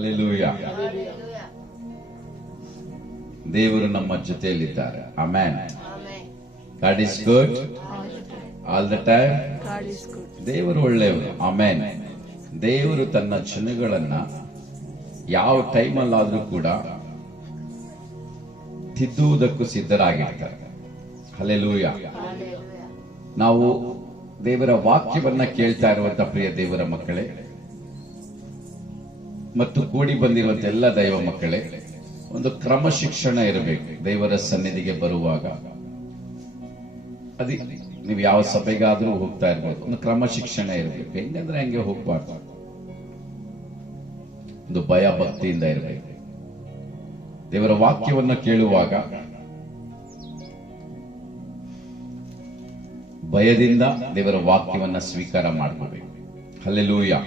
Hallelujah. ದೇವರು ನಮ್ಮ ಜೊತೆಯಲ್ಲಿದ್ದಾರೆ. Amen. God is good all the time. ದೇವರು ಒಳ್ಳೆಯವರು. ಆಮೆನ್. ದೇವರು ತನ್ನ ಜನಗಳನ್ನ ಯಾವ ಟೈಮಲ್ಲಾದ್ರೂ ಕೂಡ ತಿದ್ದುವುದಕ್ಕೂ ಸಿದ್ಧರಾಗಿರ್ತಾರೆ. ಹಲ್ಲೆಲೂಯಾ. ನಾವು ದೇವರ ವಾಕ್ಯವನ್ನ ಕೇಳ್ತಾ ಇರುವಂತ ಪ್ರಿಯ ದೇವರ ಮಕ್ಕಳೇ ಮತ್ತು ಕೂಡಿ ಬಂದಿರುವಂತ ಎಲ್ಲ ದೈವ ಮಕ್ಕಳೇ, ಒಂದು ಕ್ರಮಶಿಕ್ಷಣ ಇರಬೇಕು. ದೇವರ ಸನ್ನಿಧಿಗೆ ಬರುವಾಗ ನೀವು ಯಾವ ಸಭೆಗಾದ್ರೂ ಹೋಗ್ತಾ ಇರ್ಬೋದು, ಒಂದು ಕ್ರಮಶಿಕ್ಷಣ ಇರಬೇಕು. ಹೆಂಗಂದ್ರೆ ಹಂಗೆ ಹೋಗ್ಬಾರ್ದು, ಒಂದು ಭಯ ಭಕ್ತಿಯಿಂದ ಇರಬೇಕು. ದೇವರ ವಾಕ್ಯವನ್ನ ಕೇಳುವಾಗ ಭಯದಿಂದ ದೇವರ ವಾಕ್ಯವನ್ನ ಸ್ವೀಕಾರ ಮಾಡ್ಕೋಬೇಕು. ಹಲ್ಲೆಲೂಯಾ.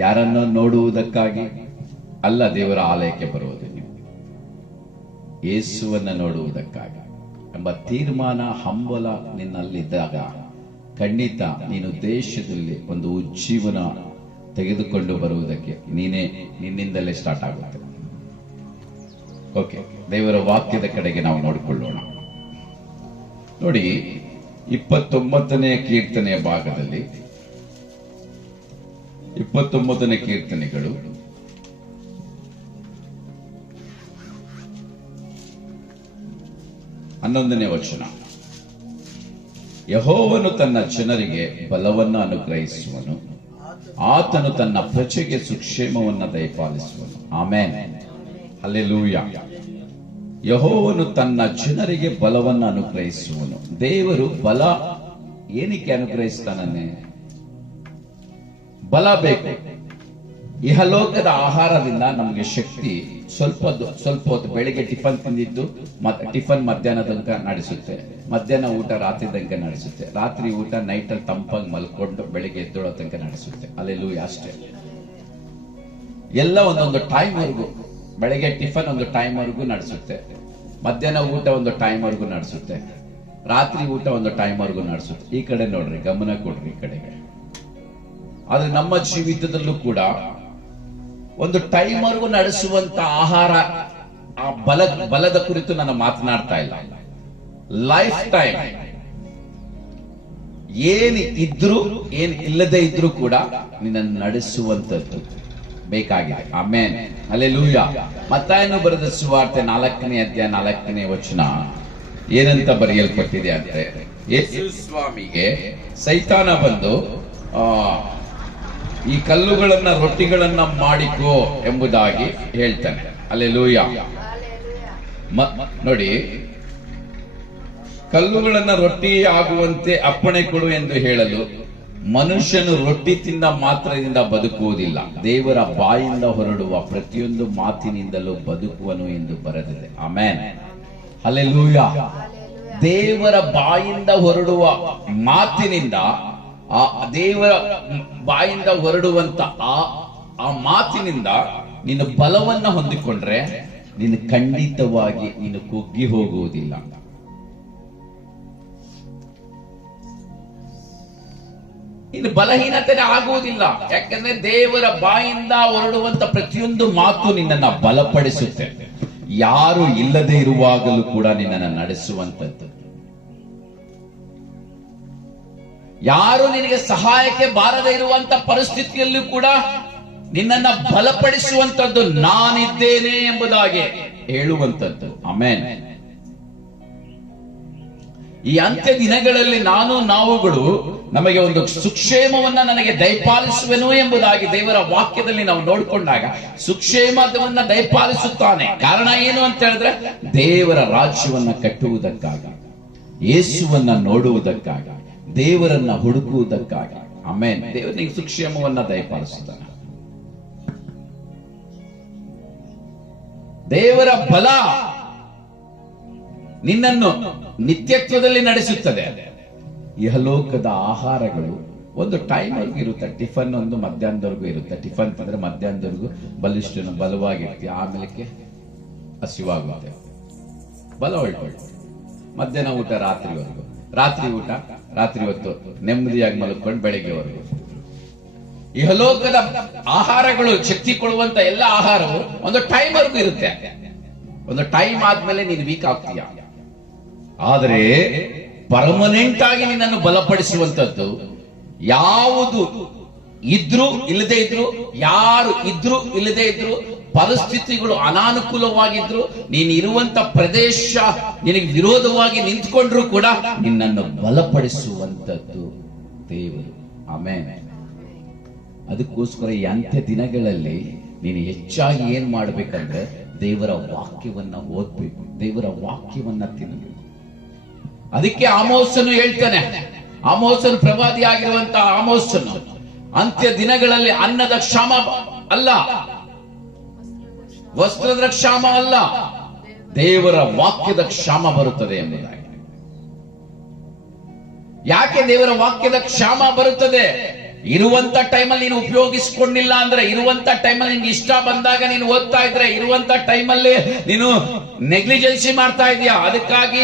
ಯಾರನ್ನ ನೋಡುವುದಕ್ಕಾಗಿ ಅಲ್ಲ ದೇವರ ಆಲಯಕ್ಕೆ ಬರುವುದು, ನೀವು ಯೇಸುವನ್ನ ನೋಡುವುದಕ್ಕಾಗಿ ಎಂಬ ತೀರ್ಮಾನ ಹಂಬಲ ನಿನ್ನಲ್ಲಿದ್ದಾಗ ಖಂಡಿತ ನೀನು ದೇಶದಲ್ಲಿ ಒಂದು ಉಜ್ಜೀವನ ತೆಗೆದುಕೊಂಡು ಬರುವುದಕ್ಕೆ ನಿನ್ನಿಂದಲೇ ಸ್ಟಾರ್ಟ್ ಆಗುತ್ತೆ. ಓಕೆ, ದೇವರ ವಾಕ್ಯದ ಕಡೆಗೆ ನಾವು ನೋಡಿಕೊಳ್ಳೋಣ. ನೋಡಿ, 29ನೇ ಕೀರ್ತನೆಯ ಭಾಗದಲ್ಲಿ 29ನೇ ಕೀರ್ತನೆಗಳು 11ನೇ ವಚನ. ಯೆಹೋವನು ತನ್ನ ಜನರಿಗೆ ಬಲವನ್ನು ಅನುಗ್ರಹಿಸುವನು, ಆತನು ತನ್ನ ಪ್ರಜೆಗೆ ಸುಕ್ಷೇಮವನ್ನು ದಯಪಾಲಿಸುವನು. ಆಮೆನ್. ಹಲ್ಲೆಲೂಯಾ. ಯೆಹೋವನು ತನ್ನ ಜನರಿಗೆ ಬಲವನ್ನು ಅನುಗ್ರಹಿಸುವನು. ದೇವರು ಬಲ ಏನಕ್ಕೆ ಅನುಗ್ರಹಿಸ್ತಾನೆ? ಬಲ ಬೇಕು. ಇಹಲೋಕದ ಆಹಾರದಿಂದ ನಮಗೆ ಶಕ್ತಿ ಸ್ವಲ್ಪ ಹೊತ್ತು ಬೆಳಿಗ್ಗೆ ಟಿಫನ್ ತಿಂದಿದ್ದು ಟಿಫನ್ ಮಧ್ಯಾಹ್ನ ತನಕ ನಡೆಸುತ್ತೆ, ಮಧ್ಯಾಹ್ನ ಊಟ ರಾತ್ರಿ ತನಕ ನಡೆಸುತ್ತೆ, ರಾತ್ರಿ ಊಟ ನೈಟಲ್ಲಿ ತಂಪಾಗಿ ಮಲ್ಕೊಂಡು ಬೆಳಿಗ್ಗೆ ಎದ್ದೋಳೋ ತನಕ ನಡೆಸುತ್ತೆ. ಹಲ್ಲೆಲೂಯಾ. ಅಷ್ಟೇ. ಎಲ್ಲ ಒಂದೊಂದು ಟೈಮ್ ವರೆಗೂ, ಬೆಳಗ್ಗೆ ಟಿಫನ್ ಒಂದು ಟೈಮ್ ವರೆಗೂ ನಡೆಸುತ್ತೆ, ಮಧ್ಯಾಹ್ನ ಊಟ ಒಂದು ಟೈಮ್ ವರೆಗೂ ನಡೆಸುತ್ತೆ, ರಾತ್ರಿ ಊಟ ಒಂದು ಟೈಮ್ ವರೆಗೂ ನಡೆಸುತ್ತೆ. ಈ ಕಡೆ ನೋಡ್ರಿ, ಗಮನ ಕೊಡ್ರಿ ಈ ಕಡೆಗೆ. ಆದ್ರೆ ನಮ್ಮ ಜೀವಿತದಲ್ಲೂ ಕೂಡ ಒಂದು ಟೈಮ್ ವರೆಗೂ ನಡೆಸುವಂತ ಆಹಾರ, ಆ ಬಲದ ಕುರಿತು ನಾನು ಮಾತನಾಡ್ತಾ ಇಲ್ಲ. ಲೈಫ್ ಟೈಮ್ ಏನ್ ಇದ್ರೂ ಏನ್ ಇಲ್ಲದೆ ಇದ್ರೂ ಕೂಡ ನಿನ್ನನ್ನು ನಡೆಸುವಂತದ್ದು ಬೇಕಾಗಿದೆ. ಆಮೆನ್. ಹಲ್ಲೆಲೂಯಾ. ಮತ್ತಾಯನು ಬರೆದ ಸುವಾರ್ತೆ 4ನೇ ಅಧ್ಯಾಯ 4ನೇ ವಚನ ಏನಂತ ಬರೆಯಲ್ಪಟ್ಟಿದೆ ಅಂದ್ರೆ, ಯೇಸು ಸ್ವಾಮಿಗೆ ಸೈತಾನ ಬಂದು ಈ ಕಲ್ಲುಗಳನ್ನ ರೊಟ್ಟಿಗಳನ್ನ ಮಾಡಿಕೋ ಎಂಬುದಾಗಿ ಹೇಳ್ತಾನೆ. ಹಲ್ಲೆಲೂಯಾ. ನೋಡಿ, ಕಲ್ಲುಗಳನ್ನ ರೊಟ್ಟಿ ಆಗುವಂತೆ ಅಪ್ಪಣೆ ಕೊಡು ಎಂದು ಹೇಳಲು, ಮನುಷ್ಯನು ರೊಟ್ಟಿ ತಿಂದ ಮಾತ್ರದಿಂದ ಬದುಕುವುದಿಲ್ಲ, ದೇವರ ಬಾಯಿಂದ ಹೊರಡುವ ಪ್ರತಿಯೊಂದು ಮಾತಿನಿಂದಲೂ ಬದುಕುವನು ಎಂದು ಬರೆದಿದೆ. ಆಮೆನ್. ಹಲ್ಲೆಲೂಯಾ. ದೇವರ ಬಾಯಿಂದ ಹೊರಡುವ ಮಾತಿನಿಂದ, ಆ ದೇವರ ಬಾಯಿಂದ ಹೊರಡುವಂತ ಆ ಮಾತಿನಿಂದ ನೀನು ಬಲವನ್ನ ಹೊಂದಿಕೊಂಡ್ರೆ ನೀನು ಖಂಡಿತವಾಗಿ ನೀನು ಕುಗ್ಗಿ ಹೋಗುವುದಿಲ್ಲ. ಇನ್ನು ಬಲಹೀನತೆ ಆಗುವುದಿಲ್ಲ. ಯಾಕಂದ್ರೆ ದೇವರ ಬಾಯಿಂದ ಹೊರಡುವಂತ ಪ್ರತಿಯೊಂದು ಮಾತು ನಿನ್ನನ್ನ ಬಲಪಡಿಸುತ್ತೆ. ಯಾರು ಇಲ್ಲದೆ ಇರುವಾಗಲೂ ಕೂಡ ನಿನ್ನನ್ನು ನಡೆಸುವಂತದ್ದು, ಯಾರು ನಿನಗೆ ಸಹಾಯಕ್ಕೆ ಬಾರದೇ ಇರುವಂತ ಪರಿಸ್ಥಿತಿಯಲ್ಲೂ ಕೂಡ ನಿನ್ನನ್ನ ಬಲಪಡಿಸುವಂತದ್ದು ನಾನಿದ್ದೇನೆ ಎಂಬುದಾಗಿ ಹೇಳುವಂತದ್ದು. ಆಮೆನ್. ಈ ಅಂತ್ಯ ದಿನಗಳಲ್ಲಿ ನಾವುಗಳು ನಮಗೆ ಒಂದು ಸುಕ್ಷೇಮವನ್ನ ನನಗೆ ದಯಪಾಲಿಸುವೆನು ಎಂಬುದಾಗಿ ದೇವರ ವಾಕ್ಯದಲ್ಲಿ ನಾವು ನೋಡಿಕೊಂಡಾಗ ಸುಕ್ಷೇಮವನ್ನ ದಯಪಾಲಿಸುತ್ತಾನೆ. ಕಾರಣ ಏನು ಅಂತ ಹೇಳಿದ್ರೆ, ದೇವರ ರಾಜ್ಯವನ್ನ ಕಟ್ಟುವುದಕ್ಕಾಗಿ, ಯೇಸುವನ್ನ ನೋಡುವುದಕ್ಕಾಗಿ, ದೇವರನ್ನ ಹುಡುಕುವುದಕ್ಕಾಗಿ. ಆಮೆನ್. ದೇವರಿಗೆ ಸುಕ್ಷೇಮವನ್ನ ದಯಪಾಲಿಸುತ್ತಾನೆ. ದೇವರ ಬಲ ನಿನ್ನನ್ನು ನಿತ್ಯತ್ವದಲ್ಲಿ ನಡೆಸುತ್ತದೆ. ಇಹಲೋಕದ ಆಹಾರಗಳು ಒಂದು ಟೈಮ್ ವರೆಗೂ ಇರುತ್ತೆ. ಟಿಫನ್ ಒಂದು ಮಧ್ಯಾಹ್ನದವರೆಗೂ ಇರುತ್ತೆ. ಟಿಫನ್ ತಿಂದ್ರೆ ಮಧ್ಯಾಹ್ನದವರೆಗೂ ಬಲವಾಗಿರ್ತೀವಿ, ಆಮೇಲೆ ಹಸಿವಾಗುತ್ತೆ, ಬಲ ಹೊಳ್ಕೊಳ್ಳಿ. ಮಧ್ಯಾಹ್ನ ಊಟ ರಾತ್ರಿವರೆಗೂ, ರಾತ್ರಿ ಊಟ ರಾತ್ರಿ ಹೊತ್ತು ನೆಮ್ಮದಿಯಾಗಿ ಮಲ್ಕೊಂಡು ಬೆಳಗ್ಗೆವರೆಗೂ. ಇಹಲೋಕದ ಆಹಾರಗಳು, ಶಕ್ತಿ ಕೊಡುವಂತ ಎಲ್ಲ ಆಹಾರವು ಒಂದು ಟೈಮ್ ವರೆಗೂ ಇರುತ್ತೆ. ಒಂದು ಟೈಮ್ ಆದ್ಮೇಲೆ ನೀನು ವೀಕ್ ಆಗ್ತೀಯ. ಆದರೆ ಪರ್ಮನೆಂಟ್ ಆಗಿ ನಿನ್ನನ್ನು ಬಲಪಡಿಸುವಂತದ್ದು ಯಾವುದು ಇದ್ರು ಇಲ್ಲದೆ ಇದ್ರು, ಯಾರು ಇದ್ರು ಇಲ್ಲದೆ ಇದ್ರು, ಪರಿಸ್ಥಿತಿಗಳು ಅನಾನುಕೂಲವಾಗಿದ್ರು, ನೀನು ಇರುವಂತ ಪ್ರದೇಶ ನಿನಗೆ ವಿರೋಧವಾಗಿ ನಿಂತ್ಕೊಂಡ್ರು ಕೂಡ ನಿನ್ನನ್ನು ಬಲಪಡಿಸುವಂತದ್ದು ದೇವರು. ಆಮೇಲೆ ಅದಕ್ಕೋಸ್ಕರ ಈ ಅಂತ್ಯ ದಿನಗಳಲ್ಲಿ ನೀನು ಹೆಚ್ಚಾಗಿ ಏನ್ ಮಾಡ್ಬೇಕಂದ್ರೆ ದೇವರ ವಾಕ್ಯವನ್ನ ಓದ್ಬೇಕು, ದೇವರ ವಾಕ್ಯವನ್ನ ತಿನ್ನಬೇಕು. ಅದಕ್ಕೆ ಆಮೋಸನು ಹೇಳ್ತಾನೆ, ಆಮೋಸನು ಪ್ರವಾದಿ ಆಗಿರುವಂತ ಆಮೋಸನು ಅಂತ್ಯ ದಿನಗಳಲ್ಲಿ ಅನ್ನದ ಕ್ಷಾಮ ಅಲ್ಲ, ವಸ್ತ್ರದ ಕ್ಷಾಮ ಅಲ್ಲ, ದೇವರ ವಾಕ್ಯದ ಕ್ಷಾಮ ಬರುತ್ತದೆ ಎಂಬುದಾಗಿ. ಯಾಕೆ ದೇವರ ವಾಕ್ಯದ ಕ್ಷಾಮ ಬರುತ್ತದೆ? ಇರುವಂತ ಟೈಮಲ್ಲಿ ನೀನು ಉಪಯೋಗಿಸಿಕೊಂಡಿಲ್ಲ ಅಂದ್ರೆ, ಇರುವಂತ ಟೈಮಲ್ಲಿ ನಿನ್ಗೆ ಇಷ್ಟ ಬಂದಾಗ ನೀನು ಓದ್ತಾ ಇದ್ರೆ, ಇರುವಂತ ಟೈಮಲ್ಲಿ ನೀನು ನೆಗ್ಲಿಜೆನ್ಸಿ ಮಾಡ್ತಾ ಇದೀಯಾ. ಅದಕ್ಕಾಗಿ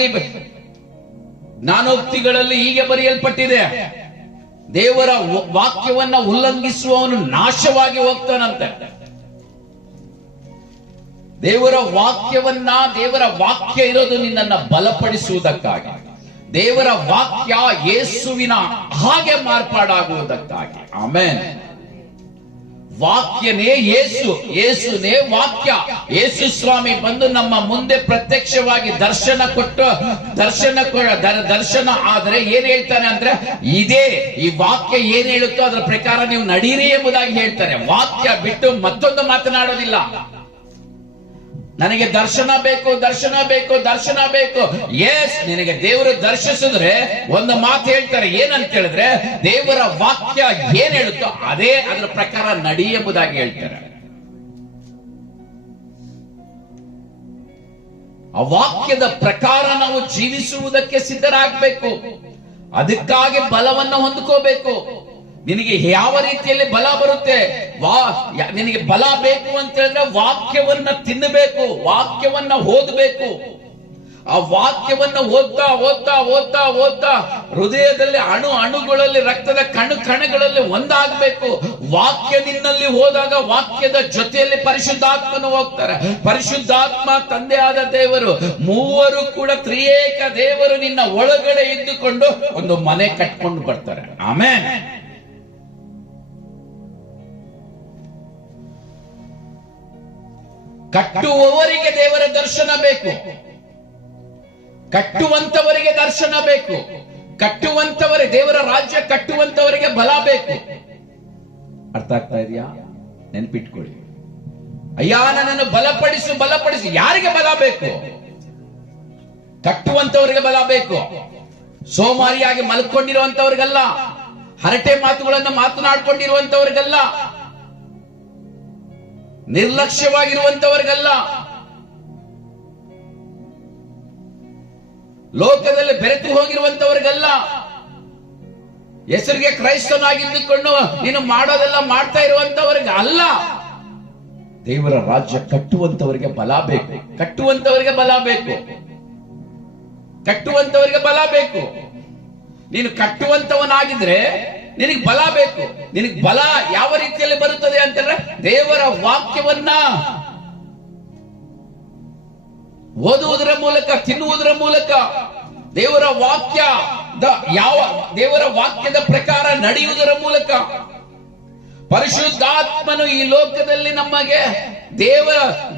ಜ್ಞಾನೋಕ್ತಿಗಳಲ್ಲಿ ಹೀಗೆ ಬರೆಯಲ್ಪಟ್ಟಿದೆ, ದೇವರ ವಾಕ್ಯವನ್ನ ಉಲ್ಲಂಘಿಸುವವನು ನಾಶವಾಗಿ ಹೋಗ್ತಾನಂತೆ. ದೇವರ ವಾಕ್ಯ ಇರೋದು ನಿನ್ನನ್ನು ಬಲಪಡಿಸುವುದಕ್ಕಾಗಿ, ದೇವರ ವಾಕ್ಯ ಯೇಸುವಿನ ಹಾಗೆ ಮಾರ್ಪಾಡಾಗುವುದಕ್ಕಾಗಿ. ಆಮೆನ್. ವಾಕ್ಯನೇ ಯೇಸು, ಯೇಸುನೇ ವಾಕ್ಯ. ಯೇಸು ಸ್ವಾಮಿ ಬಂದು ನಮ್ಮ ಮುಂದೆ ಪ್ರತ್ಯಕ್ಷವಾಗಿ ದರ್ಶನ ಆದ್ರೆ ಏನ್ ಹೇಳ್ತಾನೆ ಅಂದ್ರೆ, ಇದೇ ಈ ವಾಕ್ಯ ಏನ್ ಹೇಳುತ್ತೋ ಅದರ ಪ್ರಕಾರ ನೀವು ನಡೀರಿ ಎಂಬುದಾಗಿ ಹೇಳ್ತಾರೆ. ವಾಕ್ಯ ಬಿಟ್ಟು ಮತ್ತೊಂದು ಮಾತನಾಡೋದಿಲ್ಲ. ನನಗೆ ದರ್ಶನ ಬೇಕು, ದರ್ಶನ ಬೇಕು, ದರ್ಶನ ಬೇಕು. ಎಸ್, ನಿನಗೆ ದೇವರು ದರ್ಶಿಸಿದ್ರೆ ಒಂದು ಮಾತು ಹೇಳ್ತಾರೆ, ಏನಂತ ಕೇಳಿದ್ರೆ ದೇವರ ವಾಕ್ಯ ಏನ್ ಹೇಳುತ್ತೋ ಅದೇ ಅದರ ಪ್ರಕಾರ ನಡಿ ಎಂಬುದಾಗಿ ಹೇಳ್ತಾರೆ. ಆ ವಾಕ್ಯದ ಪ್ರಕಾರ ನಾವು ಜೀವಿಸುವುದಕ್ಕೆ ಸಿದ್ಧರಾಗಬೇಕು. ಅದಕ್ಕಾಗಿ ಬಲವನ್ನು ಹೊಂದ್ಕೋಬೇಕು. ನಿನಗೆ ಯಾವ ರೀತಿಯಲ್ಲಿ ಬಲ ಬರುತ್ತೆ? ನಿನಗೆ ಬಲ ಬೇಕು ಅಂತ ಹೇಳಿದ್ರೆ ವಾಕ್ಯವನ್ನ ತಿನ್ನಬೇಕು, ವಾಕ್ಯವನ್ನ ಓದಬೇಕು. ಆ ವಾಕ್ಯವನ್ನ ಓದ್ತಾ ಓದ್ತಾ ಓದ್ತಾ ಓದ್ತಾ ಹೃದಯದಲ್ಲಿ ಅಣುಗಳಲ್ಲಿ, ರಕ್ತದ ಕಣಗಳಲ್ಲಿ ಒಂದಾಗಬೇಕು. ವಾಕ್ಯ ನಿನ್ನಲ್ಲಿ ಹೋದಾಗ ವಾಕ್ಯದ ಜೊತೆಯಲ್ಲಿ ಪರಿಶುದ್ಧಾತ್ಮನು ಹೋಗ್ತಾರೆ. ಪರಿಶುದ್ಧಾತ್ಮ, ತಂದೆಯಾದ ದೇವರು, ಮೂವರು ಕೂಡ ತ್ರಿಯೇಕ ದೇವರು ನಿನ್ನ ಒಳಗಡೆ ಇದ್ದುಕೊಂಡು ಒಂದು ಮನೆ ಕಟ್ಕೊಂಡು ಬರ್ತಾರೆ. ಆಮೆನ್. ಕಟ್ಟುವವರಿಗೆ ದೇವರ ದರ್ಶನ ಬೇಕು, ಕಟ್ಟುವಂತವರಿಗೆ ದರ್ಶನ ಬೇಕು, ಕಟ್ಟುವಂತವರೇ ದೇವರ ರಾಜ್ಯ ಕಟ್ಟುವಂತವರಿಗೆ ಬಲ ಬೇಕು. ಅರ್ಥ ಆಗ್ತಾ ಇದೆಯಾ? ನೆನ್ಪಿಟ್ಕೊಳ್ಳಿ. ಅಯ್ಯ, ನನ್ನನ್ನು ಬಲಪಡಿಸು. ಯಾರಿಗೆ ಬಲ ಬೇಕು? ಕಟ್ಟುವಂತವರಿಗೆ ಬಲ ಬೇಕು. ಸೋಮಾರಿಯಾಗಿ ಮಲ್ಕೊಂಡಿರುವಂತವ್ರಿಗಲ್ಲ, ಹರಟೆ ಮಾತುಗಳನ್ನು ಮಾತನಾಡ್ಕೊಂಡಿರುವಂತವ್ರಿಗಲ್ಲ, ನಿರ್ಲಕ್ಷ್ಯವಾಗಿರುವಂತವರಿಗಲ್ಲ, ಲೋಕದಲ್ಲಿ ಬೆರೆತು ಹೋಗಿರುವಂತವರಿಗಲ್ಲ, ಹೆಸರಿಗೆ ಕ್ರೈಸ್ತನಾಗಿದ್ದುಕೊಂಡು ನೀನು ಮಾಡೋದೆಲ್ಲ ಮಾಡ್ತಾ ಇರುವಂತವರಿಗೆ ಅಲ್ಲ. ದೇವರ ರಾಜ್ಯ ಕಟ್ಟುವಂತವರಿಗೆ ಬಲ ಬೇಕು, ಕಟ್ಟುವಂತವರಿಗೆ ಬಲ ಬೇಕು, ಕಟ್ಟುವಂತವರಿಗೆ ಬಲ ಬೇಕು. ನೀನು ಕಟ್ಟುವಂತವನಾಗಿದ್ರೆ ನಿನಗೆ ಬಲ ಬೇಕು. ನಿನಗೆ ಬಲ ಯಾವ ರೀತಿಯಲ್ಲಿ ಬರುತ್ತದೆ ಅಂತಂದ್ರೆ, ದೇವರ ವಾಕ್ಯವನ್ನ ಓದುವುದರ ಮೂಲಕ, ತಿನ್ನುವುದರ ಮೂಲಕ, ದೇವರ ವಾಕ್ಯದ ಪ್ರಕಾರ ನಡೆಯುವುದರ ಮೂಲಕ. ಪರಿಶುದ್ಧಾತ್ಮನು ಈ ಲೋಕದಲ್ಲಿ ನಮಗೆ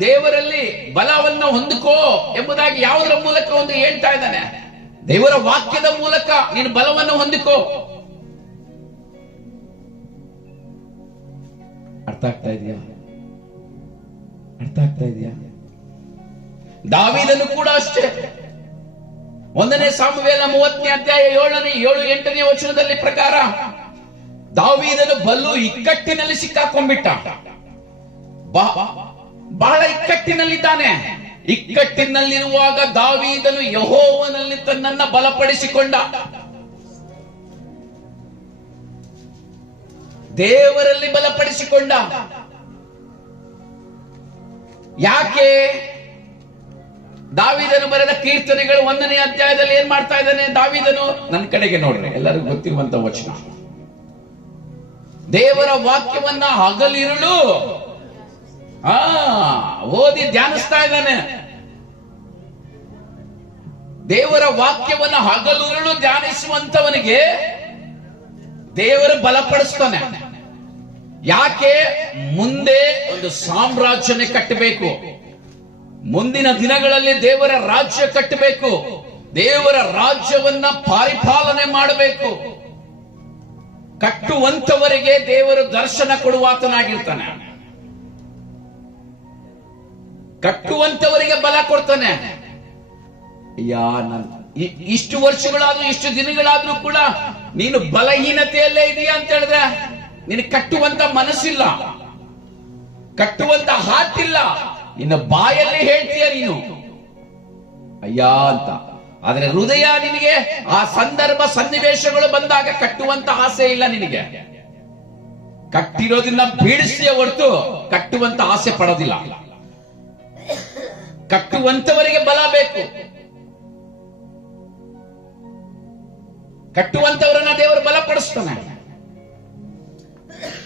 ದೇವರಲ್ಲಿ ಬಲವನ್ನು ಹೊಂದಿಕೋ ಎಂಬುದಾಗಿ ಯಾವುದರ ಮೂಲಕ ಒಂದು ಹೇಳ್ತಾ ಇದ್ದಾನೆ. ದೇವರ ವಾಕ್ಯದ ಮೂಲಕ ನೀನು ಬಲವನ್ನು ಹೊಂದಿಕೋ. ಅರ್ಥ ಆಗ್ತಾ ಇದೆಯಾ? ದಾವೀದನು ಕೂಡ ಅಷ್ಟೇ. 1ನೇ ಸಾಮುವೇಲ 30ನೇ ಅಧ್ಯಾಯ 7-8ನೇ ವಚನದಲ್ಲಿ ಪ್ರಕಾರ ದಾವೀದನು ಬಲು ಇಕ್ಕಟ್ಟಿನಲ್ಲಿ ಸಿಕ್ಕಾಕೊಂಡ್ಬಿಟ್ಟ. ಬಹಳ ಇಕ್ಕಟ್ಟಿನಲ್ಲಿದ್ದಾನೆ. ಇಕ್ಕಟ್ಟಿನಲ್ಲಿರುವಾಗ ದಾವೀದನು ಯೆಹೋವನಲ್ಲಿ ತನ್ನನ್ನ ಬಲಪಡಿಸಿಕೊಂಡ. ದೇವರಲ್ಲಿ ಬಲಪಡಿಸಿಕೊಂಡ. ಯಾಕೆ? ದಾವೀದನು ಬರೆದ ಕೀರ್ತನೆಗಳು 1ನೇ ಅಧ್ಯಾಯದಲ್ಲಿ ಏನ್ ಮಾಡ್ತಾ ಇದ್ದಾನೆ ದಾವೀದನು? ನನ್ನ ಕಡೆಗೆ ನೋಡ್ರಿ, ಎಲ್ಲರಿಗೂ ಗೊತ್ತಿರುವಂತ ವಚನ. ದೇವರ ವಾಕ್ಯವನ್ನ ಹಗಲಿರುಳು ಓದಿ ಧ್ಯಾನಿಸ್ತಾ ಇದ್ದಾನೆ. ದೇವರ ವಾಕ್ಯವನ್ನ ಹಗಲಿರುಳು ಧ್ಯಾನಿಸುವಂತವನಿಗೆ ದೇವರು ಬಲಪಡಿಸ್ತಾನೆ. ಯಾಕೆ? ಮುಂದೆ ಒಂದು ಸಾಮ್ರಾಜ್ಯನೇ ಕಟ್ಟಬೇಕು. ಮುಂದಿನ ದಿನಗಳಲ್ಲಿ ದೇವರ ರಾಜ್ಯ ಕಟ್ಟಬೇಕು. ದೇವರ ರಾಜ್ಯವನ್ನ ಪರಿಪಾಲನೆ ಮಾಡಬೇಕು. ಕಟ್ಟುವಂತವರಿಗೆ ದೇವರು ದರ್ಶನ ಕೊಡುವಾತನಾಗಿರ್ತಾನೆ. ಕಟ್ಟುವಂತವರಿಗೆ ಬಲ ಕೊಡ್ತಾನೆ. ಇಷ್ಟು ವರ್ಷಗಳಾದ್ರೂ ಇಷ್ಟು ದಿನಗಳಾದ್ರೂ ಕೂಡ ನೀನು ಬಲಹೀನತೆಯಲ್ಲೇ ಇದೆಯಾ ಅಂತ ಹೇಳಿದ್ರೆ ನೀನು ಕಟ್ಟುವಂತ ಮನಸ್ಸಿಲ್ಲ, ಕಟ್ಟುವಂತ ಹಾಟಿಲ್ಲ. ಇನ್ನು ಬಾಯಲ್ಲಿ ಹೇಳ್ತೀಯ ನೀನು ಅಯ್ಯ ಅಂತ. ಆದ್ರೆ ಹೃದಯ ನಿನಗೆ ಆ ಸಂದರ್ಭ ಸನ್ನಿವೇಶಗಳು ಬಂದಾಗ ಕಟ್ಟುವಂತ ಆಸೆ ಇಲ್ಲ ನಿನಗೆ. ಕಟ್ಟಿರೋದನ್ನ ಬೀಳಿಸಿಯ ಹೊರತು ಕಟ್ಟುವಂತ ಆಸೆ ಪಡೋದಿಲ್ಲ. ಕಟ್ಟುವಂತವರಿಗೆ ಬಲ ಬೇಕು. ಕಟ್ಟುವಂತವರನ್ನ ದೇವರು ಬಲಪಡಿಸ್ತಾನೆ.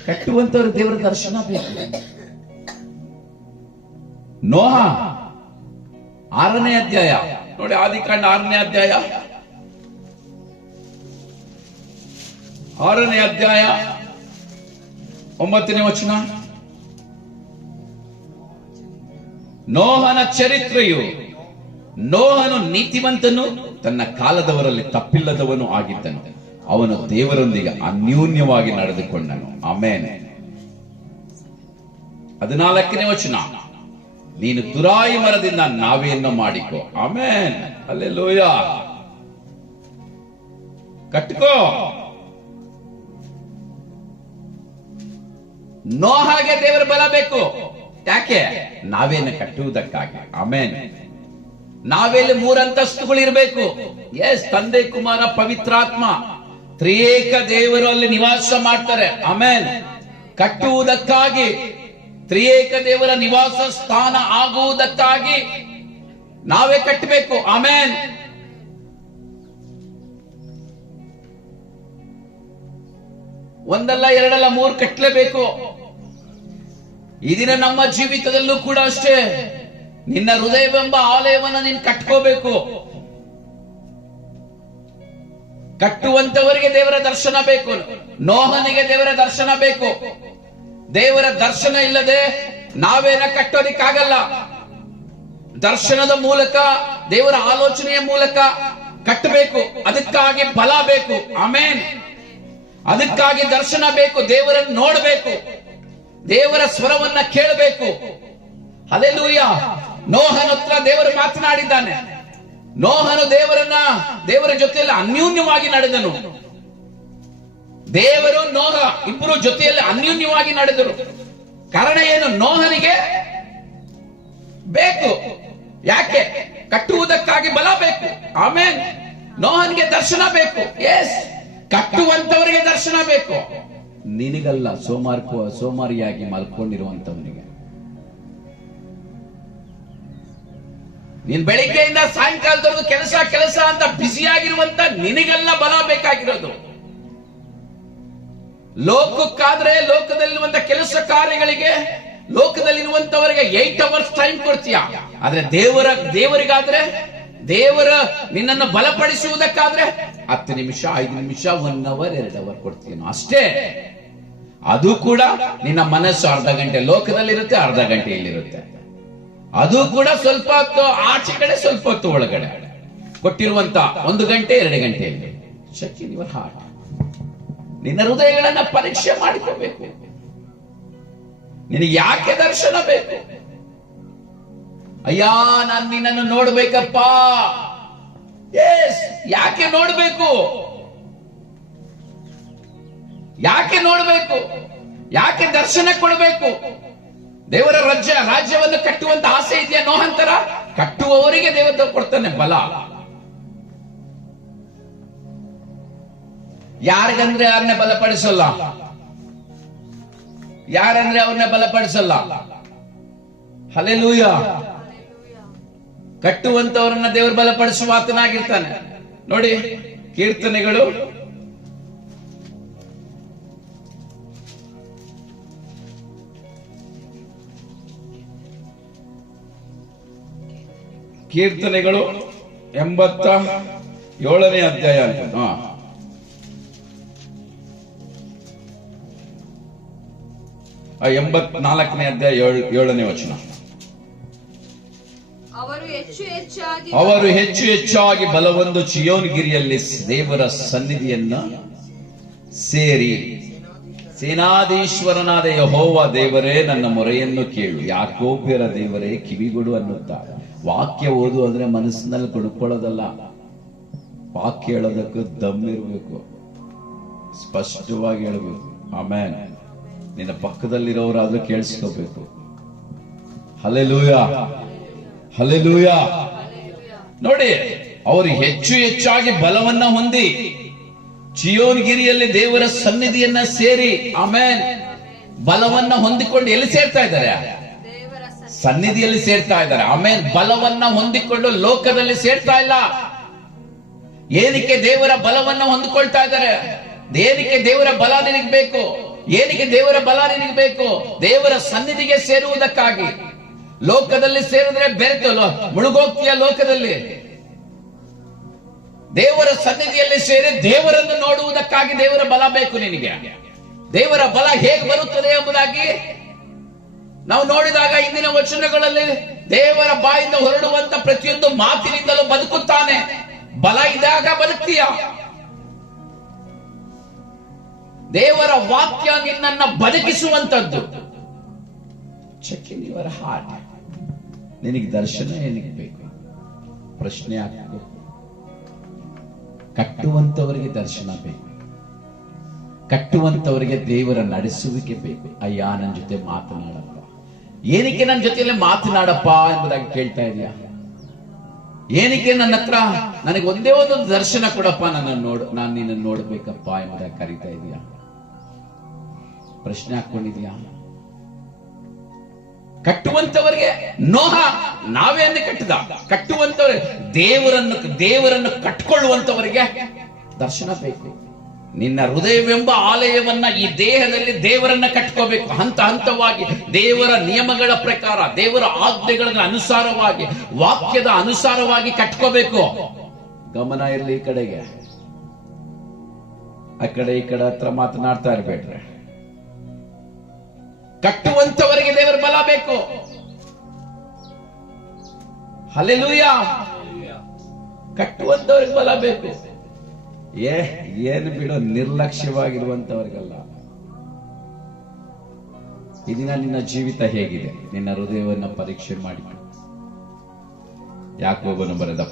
ಕಟ್ಟುವಂತವರ ದೇವರ ದರ್ಶನ ಬೇಕು. ನೋಹ 6ನೇ ಅಧ್ಯಾಯ ನೋಡಿ, ಆದಿಕಾಂಡ 6ನೇ ಅಧ್ಯಾಯ 6ನೇ ಅಧ್ಯಾಯ 9ನೇ ವಚನ. ನೋಹನ ಚರಿತ್ರೆಯು, ನೋಹನು ನೀತಿವಂತನು, ತನ್ನ ಕಾಲದವರಲ್ಲಿ ತಪ್ಪಿಲ್ಲದವನು ಆಗಿದ್ದನು. ಅವನು ದೇವರೊಂದಿಗೆ ಅನ್ಯೂನ್ಯವಾಗಿ ನಡೆದುಕೊಂಡನು. ಆಮೇನ್. 14ನೇ ವಚನ. ನೀನು ತುರಾಯಿ ಮರದಿಂದ ನಾವೆಯನ್ನು ಮಾಡಿಕೋ. ಆಮೇನ್. ಹಲ್ಲೆಲೂಯಾ. ಕಟ್ಕೋ. ನೋಹಾಗೆ ದೇವರ ಬಲ ಬೇಕು. ಯಾಕೆ? ನಾವೇನ ಕಟ್ಟುವುದಕ್ಕಾಗಿ. ಆಮೇನ್. ನಾವೆಲ್ಲಿ 3 ಅಂತಸ್ತುಗಳು ಇರಬೇಕು. ಎಸ್, ತಂದೆ, ಕುಮಾರ, ಪವಿತ್ರಾತ್ಮ ತ್ರಿಯೇಕ ದೇವರು ಅಲ್ಲಿ ನಿವಾಸ ಮಾಡ್ತಾರೆ. ಆಮೇನ್. ಕಟ್ಟುವುದಕ್ಕಾಗಿ, ತ್ರಿಯೇಕ ದೇವರ ನಿವಾಸ ಸ್ಥಾನ ಆಗುವುದಕ್ಕಾಗಿ ನಾವೇ ಕಟ್ಟಬೇಕು. ಆಮೇನ್. ಒಂದಲ್ಲ, ಎರಡಲ್ಲ, 3 ಕಟ್ಟಲೇಬೇಕು. ಈ ದಿನ ನಮ್ಮ ಜೀವಿತದಲ್ಲೂ ಕೂಡ ಅಷ್ಟೇ. ನಿನ್ನ ಹೃದಯವೆಂಬ ಆಲಯವನ್ನ ನೀನು ಕಟ್ಕೋಬೇಕು. ಕಟ್ಟುವಂತವರಿಗೆ ದೇವರ ದರ್ಶನ ಬೇಕು. ನೋಹನಿಗೆ ದೇವರ ದರ್ಶನ ಬೇಕು. ದೇವರ ದರ್ಶನ ಇಲ್ಲದೆ ನಾವೇನ ಕಟ್ಟೋದಿಕ್ಕಾಗಲ್ಲ. ದರ್ಶನದ ಮೂಲಕ, ದೇವರ ಆಲೋಚನೆಯ ಮೂಲಕ ಕಟ್ಟಬೇಕು. ಅದಕ್ಕಾಗಿ ಬಲ ಬೇಕು. ಆಮೇನ್. ಅದಕ್ಕಾಗಿ ದರ್ಶನ ಬೇಕು. ದೇವರನ್ನು ನೋಡಬೇಕು, ದೇವರ ಸ್ವರವನ್ನ ಕೇಳಬೇಕು. ಹಲ್ಲೆಲೂಯಾ. ನೋಹನ ಹತ್ರ ದೇವರು ಮಾತನಾಡಿದ್ದಾನೆ. ನೋಹನು ದೇವರ ಜೊತೆಯಲ್ಲಿ ಅನ್ಯೂನ್ಯವಾಗಿ ನಡೆದನು. ದೇವರು ನೋಹ ಇಬ್ಬರು ಜೊತೆಯಲ್ಲಿ ಅನ್ಯೂನ್ಯವಾಗಿ ನಡೆದರು. ಕಾರಣ ಏನು? ನೋಹನಿಗೆ ಬೇಕು. ಯಾಕೆ? ಕಟ್ಟುವುದಕ್ಕಾಗಿ ಬಲ ಬೇಕು. ಆಮೇನ್. ನೋಹನಿಗೆ ದರ್ಶನ ಬೇಕು. ಎಸ್, ಕಟ್ಟುವಂತವರಿಗೆ ದರ್ಶನ ಬೇಕು. ನಿನಗಲ್ಲ, ಸೋಮಾರಿಯಾಗಿ ಮಲ್ಕೊಂಡಿರುವಂತವನಿಗೆ. ನೀನ್ ಬೆಳಿಗ್ಗೆಯಿಂದ ಸಾಯಂಕಾಲದವರೆಗೂ ಕೆಲಸ ಅಂತ ಬ್ಯುಸಿಯಾಗಿರುವಂತ ನಿನಗೆಲ್ಲ ಬಲ ಬೇಕಾಗಿರೋದು. ಲೋಕಕ್ಕಾದ್ರೆ, ಲೋಕದಲ್ಲಿರುವಂತ ಕೆಲಸ ಕಾರ್ಯಗಳಿಗೆ, ಲೋಕದಲ್ಲಿರುವಂತವರಿಗೆ 8 hours ಟೈಮ್ ಕೊಡ್ತೀಯ. ಆದ್ರೆ ದೇವರಿಗಾದ್ರೆ, ದೇವರ ನಿನ್ನನ್ನು ಬಲಪಡಿಸುವುದಕ್ಕಾದ್ರೆ 10 ನಿಮಿಷ, 5 ನಿಮಿಷ, 1 hour, 2 hour ಕೊಡ್ತೀನೋ ಅಷ್ಟೇ. ಅದು ಕೂಡ ನಿನ್ನ ಮನಸ್ಸು ಅರ್ಧ ಗಂಟೆ ಲೋಕದಲ್ಲಿರುತ್ತೆ, ಅರ್ಧ ಗಂಟೆ ಇಲ್ಲಿರುತ್ತೆ. ಅದು ಕೂಡ ಸ್ವಲ್ಪ ಹೊತ್ತು ಆಚೆ ಕಡೆ, ಸ್ವಲ್ಪ ಹೊತ್ತು ಒಳಗಡೆ ಕೊಟ್ಟಿರುವಂತ 1 ಗಂಟೆ 2 ಗಂಟೆಯಲ್ಲಿ. Check in your heart. ನಿನ್ನ ಹೃದಯಗಳನ್ನ ಪರೀಕ್ಷೆ ಮಾಡಿಕೋಬೇಕು. ನಿನಗೆ ಯಾಕೆ ದರ್ಶನ ಬೇಕು? ಅಯ್ಯ, ನಾನು ನಿನ್ನನ್ನು ನೋಡ್ಬೇಕಪ್ಪ. ಎಸ್, ಯಾಕೆ ನೋಡ್ಬೇಕು? ಯಾಕೆ ನೋಡ್ಬೇಕು? ಯಾಕೆ ದರ್ಶನ ಕೊಡಬೇಕು? ದೇವರ ರಾಜ್ಯವನ್ನು ಕಟ್ಟುವಂತ ಆಸೆ ಇದೆಯಾ? ನೋಹಂತರ ಕಟ್ಟುವವರಿಗೆ ದೇವರ ಕೊಡ್ತಾನೆ ಬಲ. ಯಾರಿಗಂದ್ರೆ ಯಾರನ್ನೇ ಬಲಪಡಿಸಲ್ಲ, ಯಾರಂದ್ರೆ ಅವ್ರನ್ನೇ ಬಲಪಡಿಸಲ್ಲ. ಹಲ್ಲೆಲೂಯಾ. ಕಟ್ಟುವಂತವರನ್ನ ದೇವರು ಬಲಪಡಿಸುವ ಆತನಾಗಿರ್ತಾನೆ. ನೋಡಿ, ಕೀರ್ತನೆಗಳು ಕೀರ್ತನೆಗಳು 87ನೇ ಅಧ್ಯಾಯ ಅಂತ. 84ನೇ ಅಧ್ಯಾಯ 7ನೇ ವಚನ. ಅವರು ಹೆಚ್ಚು ಹೆಚ್ಚಾಗಿ ಬಲವೊಂದು ಚಿಯೋನ್ಗಿರಿಯಲ್ಲಿ ದೇವರ ಸನ್ನಿಧಿಯನ್ನ ಸೇರಿ, ಸೇನಾಧೀಶ್ವರನಾದ ಯೆಹೋವ ದೇವರೇ ನನ್ನ ಮೊರೆಯನ್ನು ಕೇಳು, ಯಾಕೋಬ್ಯರ ದೇವರೇ ಕಿವಿಗೊಡು ಅನ್ನುತ್ತಾರೆ. ವಾಕ್ಯ ಓದು ಅಂದ್ರೆ ಮನಸ್ಸಿನಲ್ಲಿ ಕೊಡ್ಕೊಳ್ಳೋದಲ್ಲ, ವಾಕ್ಯ ಹೇಳೋದಕ್ಕೂ ದಮ್ ಇರಬೇಕು, ಸ್ಪಷ್ಟವಾಗಿ ಹೇಳಬೇಕು. ಆಮೇಲೆ ನಿನ್ನ ಪಕ್ಕದಲ್ಲಿರೋರಾದ್ರೂ ಕೇಳಿಸ್ಕೋಬೇಕು. Hallelujah, hallelujah. ನೋಡಿ, ಅವರು ಹೆಚ್ಚು ಹೆಚ್ಚಾಗಿ ಬಲವನ್ನ ಹೊಂದಿ ಚಿಯೋನ್ಗಿರಿಯಲ್ಲಿ ದೇವರ ಸನ್ನಿಧಿಯನ್ನ ಸೇರಿ, ಆಮೇಲೆ ಬಲವನ್ನ ಹೊಂದಿಕೊಂಡು ಎಲ್ಲಿ ಸೇರ್ತಾ ಇದ್ದಾರೆ? ಸನ್ನಿಧಿಯಲ್ಲಿ ಸೇರ್ತಾ ಇದ್ದಾರೆ. ಆಮೇಲೆ ಬಲವನ್ನ ಹೊಂದಿಕೊಂಡು ಲೋಕದಲ್ಲಿ ಸೇರ್ತಾ ಇಲ್ಲ. ಏನಕ್ಕೆ ದೇವರ ಬಲವನ್ನ ಹೊಂದಿಕೊಳ್ತಾ ಇದ್ದಾರೆ? ಏನಕ್ಕೆ ದೇವರ ಬಲ ನಿನಗೆ ಬೇಕು? ಏನಕ್ಕೆ ದೇವರ ಬಲ ನಿನಗೆ ಬೇಕು? ದೇವರ ಸನ್ನಿಧಿಗೆ ಸೇರುವುದಕ್ಕಾಗಿ. ಲೋಕದಲ್ಲಿ ಸೇರಿದ್ರೆ ಬೆರೆತು ಮುಳುಗೋಗ್ತೀಯ. ಲೋಕದಲ್ಲಿ ದೇವರ ಸನ್ನಿಧಿಯಲ್ಲಿ ಸೇರಿ ದೇವರನ್ನು ನೋಡುವುದಕ್ಕಾಗಿ ದೇವರ ಬಲ ಬೇಕು ನಿನಗೆ. ದೇವರ ಬಲ ಹೇಗೆ ಬರುತ್ತದೆ ಎಂಬುದಾಗಿ ನಾವು ನೋಡಿದಾಗ ಇಂದಿನ ವಚನಗಳಲ್ಲಿ ದೇವರ ಬಾಯಿಂದ ಹೊರಡುವಂತ ಪ್ರತಿಯೊಂದು ಮಾತಿನಿಂದಲೂ ಬದುಕುತ್ತಾನೆ. ಬಲ ಇದ್ದಾಗ ಬದುಕ್ತೀಯ. ದೇವರ ವಾಕ್ಯ ನಿನ್ನನ್ನ ಬದುಕಿಸುವಂತದ್ದು. Check in your heart. ನಿನಗೆ ದರ್ಶನ ಏನಕ್ಕೆ ಬೇಕು? ಪ್ರಶ್ನೆ ಹಾಕಬೇಕು. ಕಟ್ಟುವಂತವರಿಗೆ ದರ್ಶನ ಬೇಕು, ಕಟ್ಟುವಂತವರಿಗೆ ದೇವರ ನಡೆಸುವಿಕೆ ಬೇಕು. ಅಯ್ಯ, ನನ್ನ ಜೊತೆ ಮಾತನಾಡಪ್ಪ, ಏನಕ್ಕೆ ನನ್ನ ಜೊತೆಯಲ್ಲೇ ಮಾತನಾಡಪ್ಪ ಎಂಬುದಾಗಿ ಕೇಳ್ತಾ ಇದೆಯಾ? ಏನಕ್ಕೆ ನನ್ನ ಹತ್ರ ನನಗೆ ಒಂದೇ ಒಂದೊಂದು ದರ್ಶನ ಕೊಡಪ್ಪ, ನಾನು ನಿನ್ನನ್ನು ನೋಡ್ಬೇಕಪ್ಪ ಎಂಬುದಾಗಿ ಕರೀತಾ ಇದೆಯಾ? ಪ್ರಶ್ನೆ ಹಾಕೊಂಡಿದ್ಯಾ? ಕಟ್ಟುವಂತವರಿಗೆ ನೋಹ ನಾವೇ ಕಟ್ಟಿದ. ಕಟ್ಟುವಂತವರಿಗೆ ದೇವರನ್ನು ಕಟ್ಟಿಕೊಳ್ಳುವಂತವರಿಗೆ ದರ್ಶನ ಬೇಕು. ನಿನ್ನ ಹೃದಯವೆಂಬ ಆಲಯವನ್ನ, ಈ ದೇಹದಲ್ಲಿ ದೇವರನ್ನ ಕಟ್ಕೋಬೇಕು. ಹಂತ ಹಂತವಾಗಿ ದೇವರ ನಿಯಮಗಳ ಪ್ರಕಾರ, ದೇವರ ಆಜ್ಞೆಗಳ ಅನುಸಾರವಾಗಿ, ವಾಕ್ಯದ ಅನುಸಾರವಾಗಿ ಕಟ್ಕೋಬೇಕು. ಗಮನ ಇರಲಿ ಈ ಕಡೆಗೆ, ಆ ಕಡೆ ಈ ಕಡೆ ಹತ್ರ ಮಾತನಾಡ್ತಾ ಇರ್ಬೇಡ್ರೆ. ಕಟ್ಟುವಂತವರಿಗೆ ದೇವರ ಬಲ ಬೇಕು. ಹಲ್ಲೆಲೂಯಾ. ಕಟ್ಟುವಂತವರಿಗೆ ಬಲ ಬೇಕು. ಏನು ಬಿಡೋ, ನಿರ್ಲಕ್ಷ್ಯವಾಗಿರುವಂತವರಿಗಲ್ಲ. ಈ ದಿನ ನಿನ್ನ ಜೀವಿತ ಹೇಗಿದೆ? ನಿನ್ನ ಹೃದಯವನ್ನು ಪರೀಕ್ಷೆ ಮಾಡಿ. ಯಾಕೋಬನು ಬರೆದ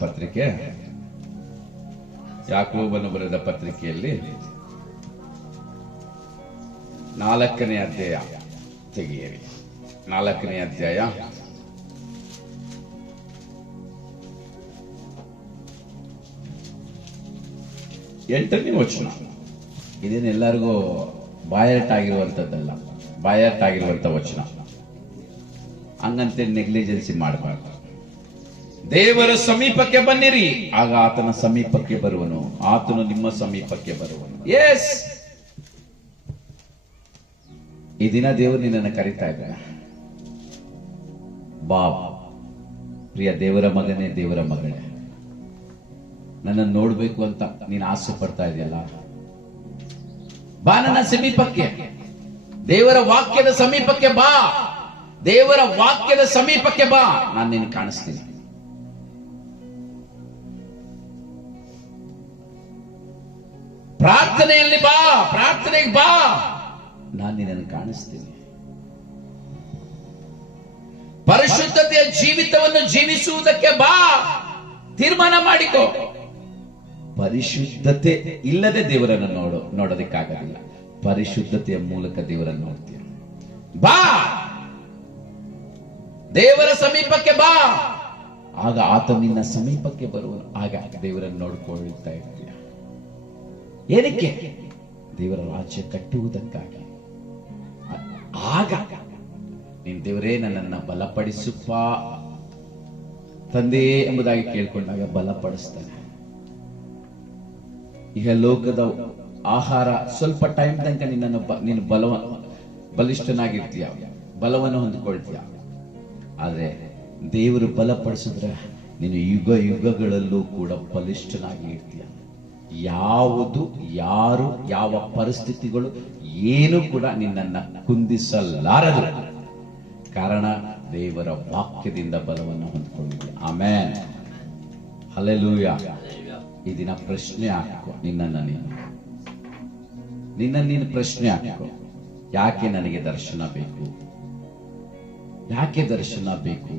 ಪತ್ರಿಕೆಯಲ್ಲಿ 4ನೇ ಅಧ್ಯಾಯ ತೆಗೆಯಿರಿ. 4ನೇ ಅಧ್ಯಾಯ 8ನೇ ವಚನ. ಇದೇನೆಲ್ಲರಿಗೂ ಬಾಯರ್ಟಾಗಿರುವಂತದ್ದಲ್ಲ, ಬಾಯರ್ಟಾಗಿರುವಂತ ವಚನ. ಹಂಗಂತೆ ನೆಗ್ಲಿಜೆನ್ಸಿ ಮಾಡಬಾರ್ದು. ದೇವರ ಸಮೀಪಕ್ಕೆ ಬನ್ನಿರಿ, ಆಗ ಆತನ ಸಮೀಪಕ್ಕೆ ಬರುವನು, ಆತನು ನಿಮ್ಮ ಸಮೀಪಕ್ಕೆ ಬರುವನು. ಎಸ್, ಈ ದಿನ ದೇವರು ನಿನ್ನನ್ನು ಕರೀತಾ ಇದ್ದಾನೆ. ಬಾ ಪ್ರಿಯ ದೇವರ ಮಗನೇ, ದೇವರ ಮಗಳೇ, ನನ್ನನ್ನು ನೋಡ್ಬೇಕು ಅಂತ ನೀನು ಆಸೆ ಪಡ್ತಾ ಇದೆಯಲ್ಲ, ಬಾ ನನ್ನ ಸಮೀಪಕ್ಕೆ. ದೇವರ ವಾಕ್ಯದ ಸಮೀಪಕ್ಕೆ ಬಾ. ದೇವರ ವಾಕ್ಯದ ಸಮೀಪಕ್ಕೆ ಬಾ, ನಾನು ನಿನ್ನ ಕಾಣಿಸ್ತೀನಿ. ಪ್ರಾರ್ಥನೆಯಲ್ಲಿ ಬಾ, ಪ್ರಾರ್ಥನೆಗೆ ಬಾ, ನಾನು ನಿನ್ನನ್ನು ಕಾಣಿಸ್ತೀನಿ. ಪರಿಶುದ್ಧತೆಯ ಜೀವಿತವನ್ನು ಜೀವಿಸುವುದಕ್ಕೆ ಬಾ, ತೀರ್ಮಾನ ಮಾಡಿಕೋ. ಪರಿಶುದ್ಧತೆ ಇಲ್ಲದೆ ದೇವರನ್ನು ನೋಡೋದಕ್ಕಾಗಲ್ಲ. ಪರಿಶುದ್ಧತೆಯ ಮೂಲಕ ದೇವರನ್ನು ನೋಡ್ತೀಯ. ಬಾ, ದೇವರ ಸಮೀಪಕ್ಕೆ ಬಾ, ಆಗ ಆತ ನಿನ್ನ ಸಮೀಪಕ್ಕೆ ಬರುವನು. ಆಗ ದೇವರನ್ನು ನೋಡ್ಕೊಳ್ತಾ ಇರ್ತೀಯ. ಏನಕ್ಕೆ? ದೇವರ ರಾಜ್ಯ ಕಟ್ಟುವುದಕ್ಕಾಗಿ. ಆಗ ನೀನ್ ದೇವರೇ ನನ್ನನ್ನ ಬಲಪಡಿಸುಪ್ಪ ತಂದೆ ಎಂಬುದಾಗಿ ಕೇಳ್ಕೊಂಡಾಗ ಬಲಪಡಿಸ್ತಾನೆ. ಈಗ ಲೋಕದ ಆಹಾರ ಸ್ವಲ್ಪ ಟೈಮ್ ತನಕ ನೀನು ಬಲಿಷ್ಠನಾಗಿರ್ತೀಯ, ಬಲವನ್ನು ಹೊಂದಿಕೊಳ್ತೀಯ. ಆದ್ರೆ ದೇವರು ಬಲಪಡಿಸಿದ್ರೆ ನೀನು ಯುಗ ಯುಗಗಳಲ್ಲೂ ಕೂಡ ಬಲಿಷ್ಠನಾಗಿ ಇರ್ತೀಯ. ಯಾವುದು, ಯಾರು, ಯಾವ ಪರಿಸ್ಥಿತಿಗಳು ಏನು ಕೂಡ ನಿನ್ನನ್ನ ಕುಂದಿಸಲಾರದು. ಕಾರಣ ದೇವರ ವಾಕ್ಯದಿಂದ ಬಲವನ್ನು ಹೊಂದಿಕೊಂಡಿದೆ. Amen, hallelujah. ಈ ದಿನ ಪ್ರಶ್ನೆ ಹಾಕೋ, ನಿನ್ನನ್ನು ನೀನು ಪ್ರಶ್ನೆ ಹಾಕೋ, ಯಾಕೆ ನನಗೆ ದರ್ಶನ ಬೇಕು? ಯಾಕೆ ದರ್ಶನ ಬೇಕು?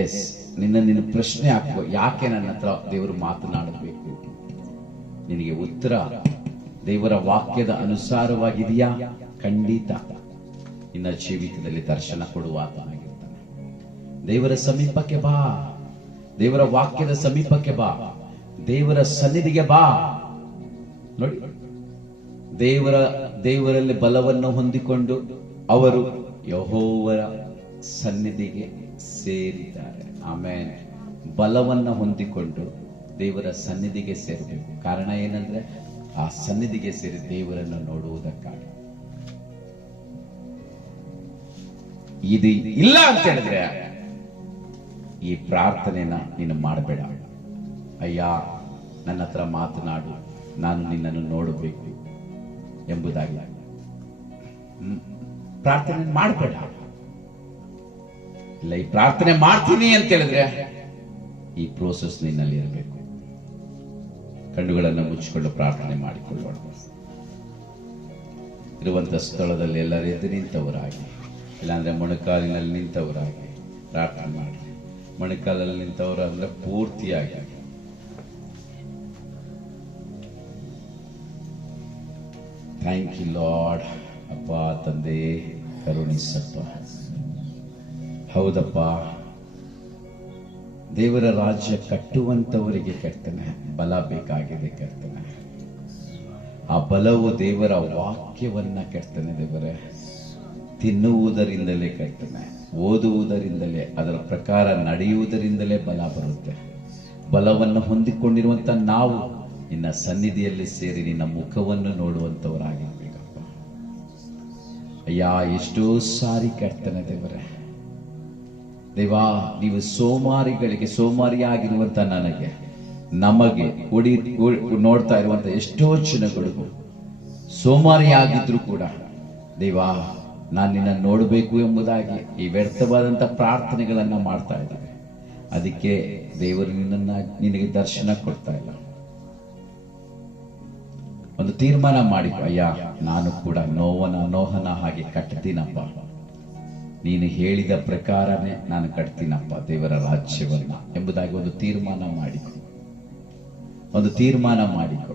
ಎಸ್, ನೀನು ಪ್ರಶ್ನೆ ಹಾಕೋ, ಯಾಕೆ ನನ್ನ ಹತ್ರ ದೇವರು ಮಾತನಾಡಬೇಕು? ನಿನಗೆ ಉತ್ತರ ದೇವರ ವಾಕ್ಯದ ಅನುಸಾರವಾಗಿದೆಯಾ? ಖಂಡಿತ ನಿನ್ನ ಜೀವಿತದಲ್ಲಿ ದರ್ಶನ ಕೊಡುವ ಆತನಾಗಿರ್ತಾನೆ. ದೇವರ ಸಮೀಪಕ್ಕೆ ಬಾ, ದೇವರ ವಾಕ್ಯದ ಸಮೀಪಕ್ಕೆ ಬಾ, ದೇವರ ಸನ್ನಿಧಿಗೆ ಬಾ. ನೋಡಿ, ದೇವರಲ್ಲಿ ಬಲವನ್ನು ಹೊಂದಿಕೊಂಡು ಅವರು ಯೆಹೋವರ ಸನ್ನಿಧಿಗೆ ಸೇರಿದ್ದಾರೆ. ಆಮೇಲೆ ಬಲವನ್ನು ಹೊಂದಿಕೊಂಡು ದೇವರ ಸನ್ನಿಧಿಗೆ ಸೇರಬೇಕು. ಕಾರಣ ಏನಂದ್ರೆ, ಆ ಸನ್ನಿಧಿಗೆ ಸೇರಿ ದೇವರನ್ನು ನೋಡುವುದಕ್ಕಾಗಿ. ಇದು ಇಲ್ಲ ಅಂತ ಹೇಳಿದ್ರೆ ಈ ಪ್ರಾರ್ಥನೆನ ನೀನು ಮಾಡಬೇಡ. ಅಯ್ಯ, ನನ್ನ ಹತ್ರ ಮಾತನಾಡು, ನಾನು ನಿನ್ನನ್ನು ನೋಡಬೇಕು ಎಂಬುದಾಗಿ ಪ್ರಾರ್ಥನೆ ಮಾಡಬೇಡ. ಇಲ್ಲ, ಈ ಪ್ರಾರ್ಥನೆ ಮಾಡ್ತೀನಿ ಅಂತ ಹೇಳಿದ್ರೆ ಈ ಪ್ರೋಸೆಸ್ ನಿನ್ನಲ್ಲಿ ಇರಬೇಕು. ಕಣ್ಣುಗಳನ್ನು ಮುಚ್ಚಿಕೊಂಡು ಪ್ರಾರ್ಥನೆ ಮಾಡಿಕೊಳ್ಳೋಣ. ಇರುವಂತಹ ಸ್ಥಳದಲ್ಲಿ ಎಲ್ಲರೂ ಎದ್ದು ನಿಂತವರಾಗಿ, ಇಲ್ಲಾಂದ್ರೆ ಮೊಣಕಾಲಿನಲ್ಲಿ ನಿಂತವರಾಗಿ ಪ್ರಾರ್ಥನೆ ಮಾಡಿ. ಮೊಣಕಾಲಲ್ಲಿ ನಿಂತವರು ಅಂದ್ರೆ ಪೂರ್ತಿಯಾಗಿ ಥ್ಯಾಂಕ್ ಯು ಲಾರ್ಡ್. ಅಪ್ಪ ತಂದೆ, ಕರುಣಿಸಪ್ಪ. ಹೌದಪ್ಪ, ದೇವರ ರಾಜ್ಯ ಕಟ್ಟುವಂತವರಿಗೆ ಕರ್ತನೆ ಬಲ ಬೇಕಾಗಿದೆ ಕರ್ತನೆ. ಆ ಬಲವು ದೇವರ ವಾಕ್ಯವನ್ನ ಕರ್ತನೆ ದೇವರೇ ತಿನ್ನುವುದರಿಂದಲೇ ಕರ್ತನೆ, ಓದುವುದರಿಂದಲೇ, ಅದರ ಪ್ರಕಾರ ನಡೆಯುವುದರಿಂದಲೇ ಬಲ ಬರುತ್ತೆ. ಬಲವನ್ನು ಹೊಂದಿಕೊಂಡಿರುವಂತ ನಾವು ನಿನ್ನ ಸನ್ನಿಧಿಯಲ್ಲಿ ಸೇರಿ ನಿನ್ನ ಮುಖವನ್ನು ನೋಡುವಂತವರಾಗಿರ್ಬೇಕಪ್ಪ. ಅಯ್ಯ, ಎಷ್ಟೋ ಸಾರಿ ಕರ್ತನೆ ದೇವರೇ, ದೇವಾ, ನೀವು ಸೋಮಾರಿಯಾಗಿರುವಂತ ನಮಗೆ ನೋಡ್ತಾ ಇರುವಂತ ಎಷ್ಟೋ ಜನಗಳಿಗೂ ಸೋಮಾರಿಯಾಗಿದ್ರು ಕೂಡ ದೇವಾ, ನಾನು ನಿನ್ನ ನೋಡಬೇಕು ಎಂಬುದಾಗಿ ಈ ವ್ಯರ್ಥವಾದಂತ ಪ್ರಾರ್ಥನೆಗಳನ್ನ ಮಾಡ್ತಾ ಇದ್ದಾರೆ. ಅದಕ್ಕೆ ದೇವರು ನಿನಗೆ ದರ್ಶನ ಕೊಡ್ತಾ ಇಲ್ಲ. ಒಂದು ತೀರ್ಮಾನ ಮಾಡಿಕೊ, ಅಯ್ಯ, ನಾನು ಕೂಡ ನೋಹನ ಹಾಗೆ ಕಟ್ತೀನಪ್ಪ, ನೀನು ಹೇಳಿದ ಪ್ರಕಾರನೇ ನಾನು ಕಟ್ತೀನಪ್ಪ ದೇವರ ರಾಜ್ಯವನ್ನ ಎಂಬುದಾಗಿ ಒಂದು ತೀರ್ಮಾನ ಮಾಡಿಕೊ.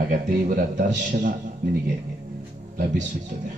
ಆಗ ದೇವರ ದರ್ಶನ ನಿನಗೆ ಲಭಿಸುತ್ತದೆ.